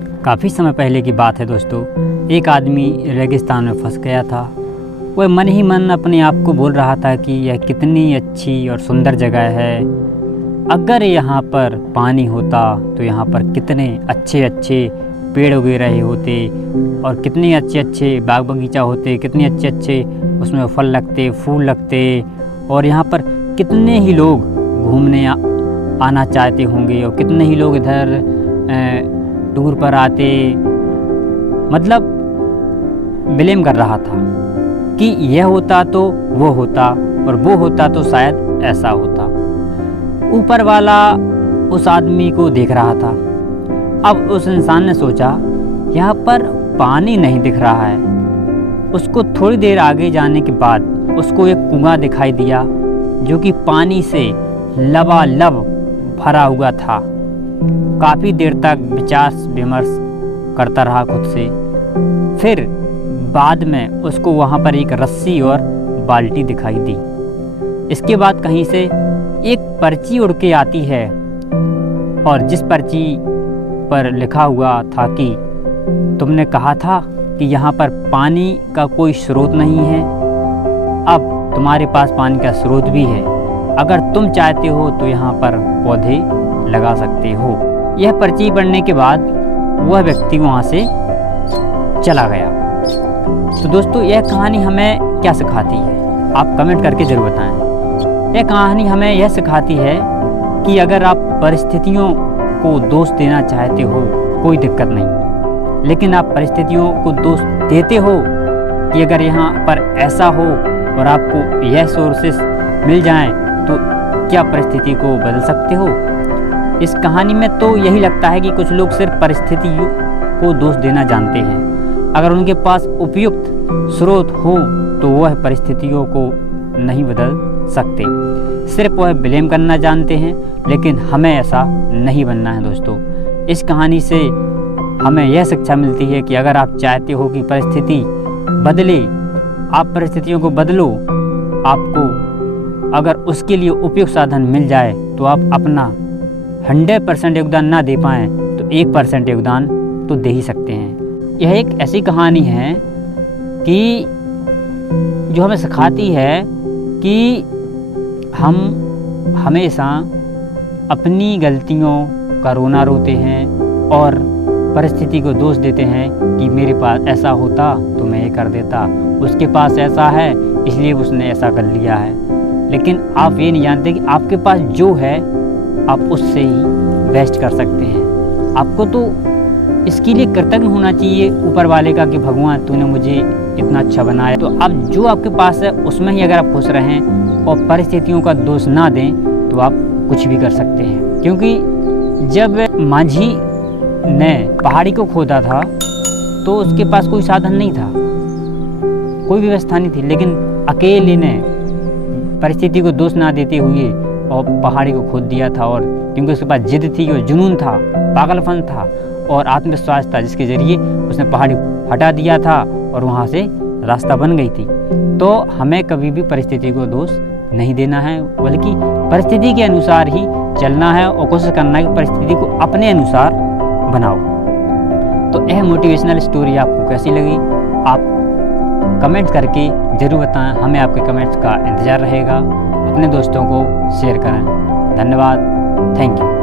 काफ़ी समय पहले की बात है दोस्तों। एक आदमी रेगिस्तान में फंस गया था। वह मन ही मन अपने आप को बोल रहा था कि यह कितनी अच्छी और सुंदर जगह है। अगर यहाँ पर पानी होता तो यहाँ पर कितने अच्छे अच्छे पेड़ उगे रहे होते और कितने अच्छे अच्छे बाग बगीचा होते, कितने अच्छे अच्छे उसमें फल लगते, फूल लगते और यहाँ पर कितने ही लोग घूमने आना चाहते होंगे और कितने ही लोग इधर टूर पर आते। मतलब ब्लेम कर रहा था कि यह होता तो वो होता और वो होता तो शायद ऐसा होता। ऊपर वाला उस आदमी को देख रहा था। अब उस इंसान ने सोचा यहाँ पर पानी नहीं दिख रहा है। उसको थोड़ी देर आगे जाने के बाद उसको एक कुआं दिखाई दिया जो कि पानी से लबालब भरा हुआ था। काफ़ी देर तक विचार विमर्श करता रहा खुद से। फिर बाद में उसको वहाँ पर एक रस्सी और बाल्टी दिखाई दी। इसके बाद कहीं से एक पर्ची उड़ के आती है और जिस पर्ची पर लिखा हुआ था कि तुमने कहा था कि यहाँ पर पानी का कोई स्रोत नहीं है, अब तुम्हारे पास पानी का स्रोत भी है। अगर तुम चाहते हो तो यहाँ पर पौधे लगा सकते हो। यह पर्ची पढ़ने के बाद वह व्यक्ति वहाँ से चला गया। तो दोस्तों यह कहानी हमें क्या सिखाती है, आप कमेंट करके ज़रूर बताएं। यह कहानी हमें यह सिखाती है कि अगर आप परिस्थितियों को दोष देना चाहते हो कोई दिक्कत नहीं, लेकिन आप परिस्थितियों को दोष देते हो कि अगर यहाँ पर ऐसा हो और आपको यह सोर्सेस मिल जाएं तो क्या परिस्थिति को बदल सकते हो। इस कहानी में तो यही लगता है कि कुछ लोग सिर्फ परिस्थितियों को दोष देना जानते हैं। अगर उनके पास उपयुक्त स्रोत हो तो वह परिस्थितियों को नहीं बदल सकते, सिर्फ वह ब्लेम करना जानते हैं। लेकिन हमें ऐसा नहीं बनना है दोस्तों। इस कहानी से हमें यह शिक्षा मिलती है कि अगर आप चाहते हो कि परिस्थिति बदले, आप परिस्थितियों को बदलो। आपको अगर उसके लिए उपयुक्त साधन मिल जाए तो आप अपना 100% योगदान ना दे पाएँ तो 1% योगदान तो दे ही सकते हैं। यह एक ऐसी कहानी है कि जो हमें सिखाती है कि हम हमेशा अपनी गलतियों का रोना रोते हैं और परिस्थिति को दोष देते हैं कि मेरे पास ऐसा होता तो मैं ये कर देता, उसके पास ऐसा है इसलिए उसने ऐसा कर लिया है। लेकिन आप ये नहीं जानते कि आपके पास जो है आप उससे ही बेस्ट कर सकते हैं। आपको तो इसके लिए कृतज्ञ होना चाहिए ऊपर वाले का कि भगवान तूने मुझे इतना अच्छा बनाया। तो अब जो आपके पास है उसमें ही अगर आप खुश रहें और परिस्थितियों का दोष ना दें तो आप कुछ भी कर सकते हैं। क्योंकि जब माझी ने पहाड़ी को खोदा था तो उसके पास कोई साधन नहीं था, कोई व्यवस्था नहीं थी, लेकिन अकेले ने परिस्थिति को दोष ना देते हुए और पहाड़ी को खोद दिया था। और क्योंकि उसके पास जिद थी और जुनून था, पागलपन था और आत्मविश्वास था, जिसके जरिए उसने पहाड़ी हटा दिया था और वहाँ से रास्ता बन गई थी। तो हमें कभी भी परिस्थिति को दोष नहीं देना है, बल्कि परिस्थिति के अनुसार ही चलना है और कोशिश करना है कि परिस्थिति को अपने अनुसार बनाओ। तो यह मोटिवेशनल स्टोरी आपको कैसी लगी आप कमेंट करके ज़रूर बताएं। हमें आपके कमेंट्स का इंतज़ार रहेगा। अपने दोस्तों को शेयर करें। धन्यवाद। Thank you.